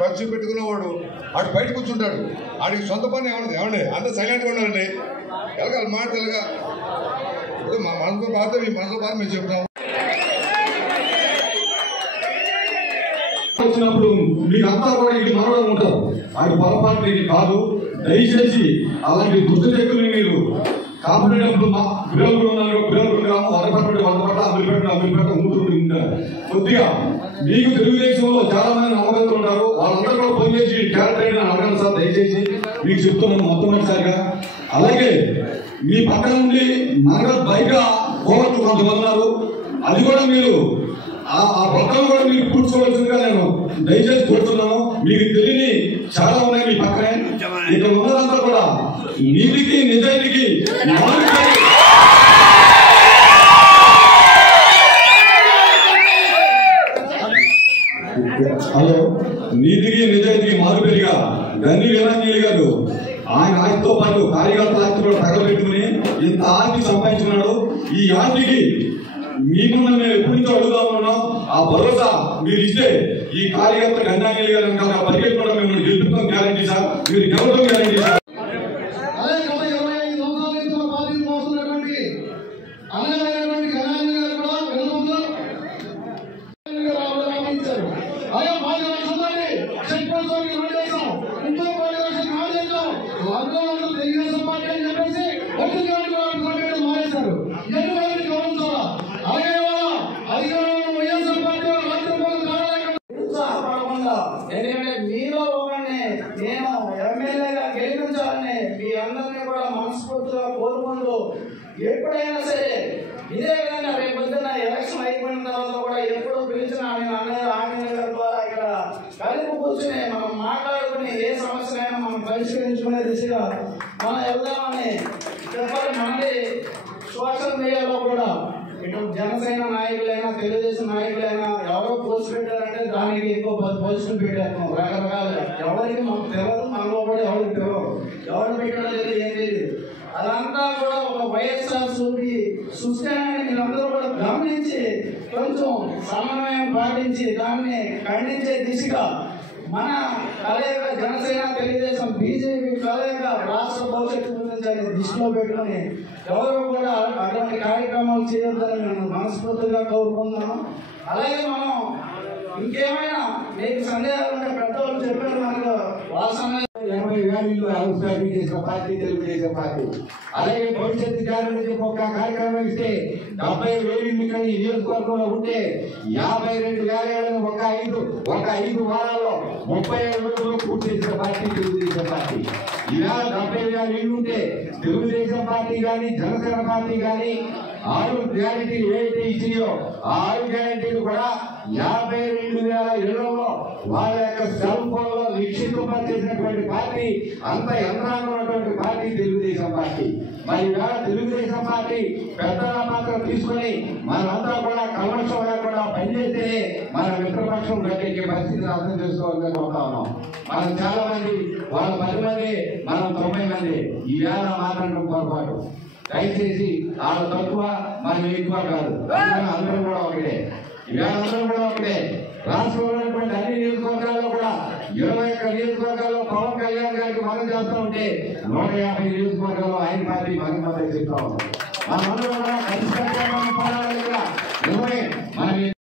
ఖర్చు పెట్టుకునేవాడు ఆడు బయట కూర్చుంటాడు. ఆడికి సొంత పని ఏమండి అంత సైలెంట్గా ఉండాలండి. ఎలాగ మాట ఎలాగా ఇప్పుడు మా మనసులో బాధ మీ మనసులో బాధ మేము చెప్తాము. వచ్చినప్పుడు మీరంతా కూడా ఇది మనలో ఉంటారు. అది పొరపాటు ఇది కాదు. దయచేసి అలాంటి దుష్టశక్తుల్ని మీరు కాపాడేటప్పుడు మా పిల్లలు ఉన్నారు, పిల్లలు గ్రామం వరపట్టు అమలుపేట మూడు ఉంటారు. కొద్దిగా మీకు తెలుగుదేశంలో చాలా మంది నమ్మకస్తులు ఉంటారు. వాళ్ళందరూ కూడా పనిచేసి క్యారెక్టర్ అయినా అడగండి సార్, దయచేసి మీకు చెప్తున్నాను మొట్టమొదటిసారిగా. అలాగే మీ పక్కన నుండి నగర బయట కోవట్లు కొంతమంది ఉన్నారు. అది కూడా మీరు ఆ పక్కన కూడా మీరు కూర్చోవలసిందిగా నేను దయచేసి కోరుతున్నాను. మీకు తెలియని చాలా ఉన్నాయి మీ పక్కనే. ఇక్కడ ఉన్నదంతా కూడా నీతికి నిజాయితీకి హలో నీతికి నిజాయితీకి మారుపేరుగా గన్ని వీరాంజలి గారు ఆయన ఆస్తితో పాటు కార్యకర్తల ఆస్తి కూడా తగలబెట్టుకుని ఇంత ఆస్తి సంపాదించుకున్నాడు. ఈ ఆస్తికి మీకు మేము ఎప్పటి నుంచో అడుగుతా ఉన్నాం. ఆ భరోసా మీరు ఇస్తే ఈ కార్యకర్త గన్నాంజలి గారు పరిగెత్తి కూడా మిమ్మల్ని గెలుపుతాం గ్యారంటీ సార్, మీరు గెలవడం గ్యారంటీ సార్. ఎందుకంటే మీలో ఒకరిని నేను ఎమ్మెల్యేగా గెలిపించాలని మీ అందరినీ కూడా మనస్ఫూర్తిగా కోరుకుంటూ ఎప్పుడైనా సరే ఇదే విధంగా రేపు పొద్దున్న ఎలక్షన్ అయిపోయిన తర్వాత కూడా ఎప్పుడు పిలిచినా నేను ఆంజనేయ గారి ద్వారా ఇక్కడ కలిపి కూర్చుని మనం మాట్లాడుకుని ఏ సమస్యలైనా మనం పరిష్కరించుకునే దిశగా మనం వెళ్దామని చెప్పాలి. మనది సోషల్ మీడియాలో కూడా ఇటు జనసేన నాయకులైనా తెలుగుదేశం నాయకులైనా ఎవరో పోస్ట్ పెట్టారంటే దానికి ఎక్కువ 10 పోస్టులు పెట్టారు రకరకాలుగా. ఎవరికి మాకు తెలియదు, మనలో కూడా ఎవరికి తెలియదు, ఎవరు పెట్టడం లేదు, ఏం తెలియదు. అదంతా కూడా ఒక వైఎస్ఆర్ సృష్టిని మీరందరూ కూడా గమనించి కొంచెం సమన్వయం పాటించి దాన్ని ఖండించే దిశగా మన కలయిక జనసేన తెలుగుదేశం బీజేపీ కలయిక రాష్ట్ర భవిష్యత్తు గురించి దృష్టిలో పెట్టుకుని ఎవరు కూడా అటువంటి కార్యక్రమాలు చేయొద్దని నేను మనస్ఫూర్తిగా కోరుకుంటున్నాను. అలాగే మనం ఇంకేమైనా మీకు సందేహాలు ఉంటే పెద్దవాళ్ళు చెప్పారు మనకు వాసన 80,000 అవసరం చేసిన పార్టీ తెలుగుదేశం పార్టీ. అలాగే భవిష్యత్తు గ్యారెంటీ ఒక కార్యక్రమం ఇస్తే 70,000 ఇక్కడ ఈ నియోజకవర్గంలో ఉంటే 52,000 ఒక 5 వారాల్లో 37 రోజుల్లో పూర్తి చేసిన పార్టీ తెలుగుదేశం పార్టీ. ఇలా 70,000 ఇళ్ళు ఉంటే తెలుగుదేశం పార్టీ కానీ జనసేన పార్టీ కానీ 6 గ్యారెంటీలు ఏవైతే ఇచ్చినాయో ఆ 6 గ్యారెంటీలు కూడా 52,000 ఇళ్లలో వాళ్ళ యొక్క సెల్ ఫోన్ లో నిక్షిప్తపరిచేసినటువంటి పార్టీ, అంత యంత్రాంగం ఉన్నటువంటి పార్టీ తెలుగుదేశం పార్టీ. మరి ఇవాళ తెలుగుదేశం పార్టీ పెద్దల మాత్రం తీసుకుని మనంతా కూడా కల్మషం లేకుండా పనిచేస్తేనే మన మిత్రపక్షం గట్టెక్కే పరిస్థితిని అర్థం చేసుకోవాలని కోరుతా ఉన్నాం. మనం చాలా మంది, వాళ్ళు 10 మంది, మనం 90 మంది. ఈ వేళ మాట్లాడడం పొరపాటు. దయచేసి వాళ్ళు తక్కువ, మనం ఎక్కువ కాదు. అందరం కూడా ఒకటే. ఇవాళ అందరం కూడా ఒకటే. రాష్ట్రంలో ఉన్నటువంటి అన్ని నియోజకవర్గాల్లో కూడా 21 నియోజకవర్గాల్లో పవన్ కళ్యాణ్ గారికి మనం చేస్తూ ఉంటే 150 నియోజకవర్గాల్లో ఆయన పార్టీ మనం చెప్తా ఉన్నాం. మనందరం కూడా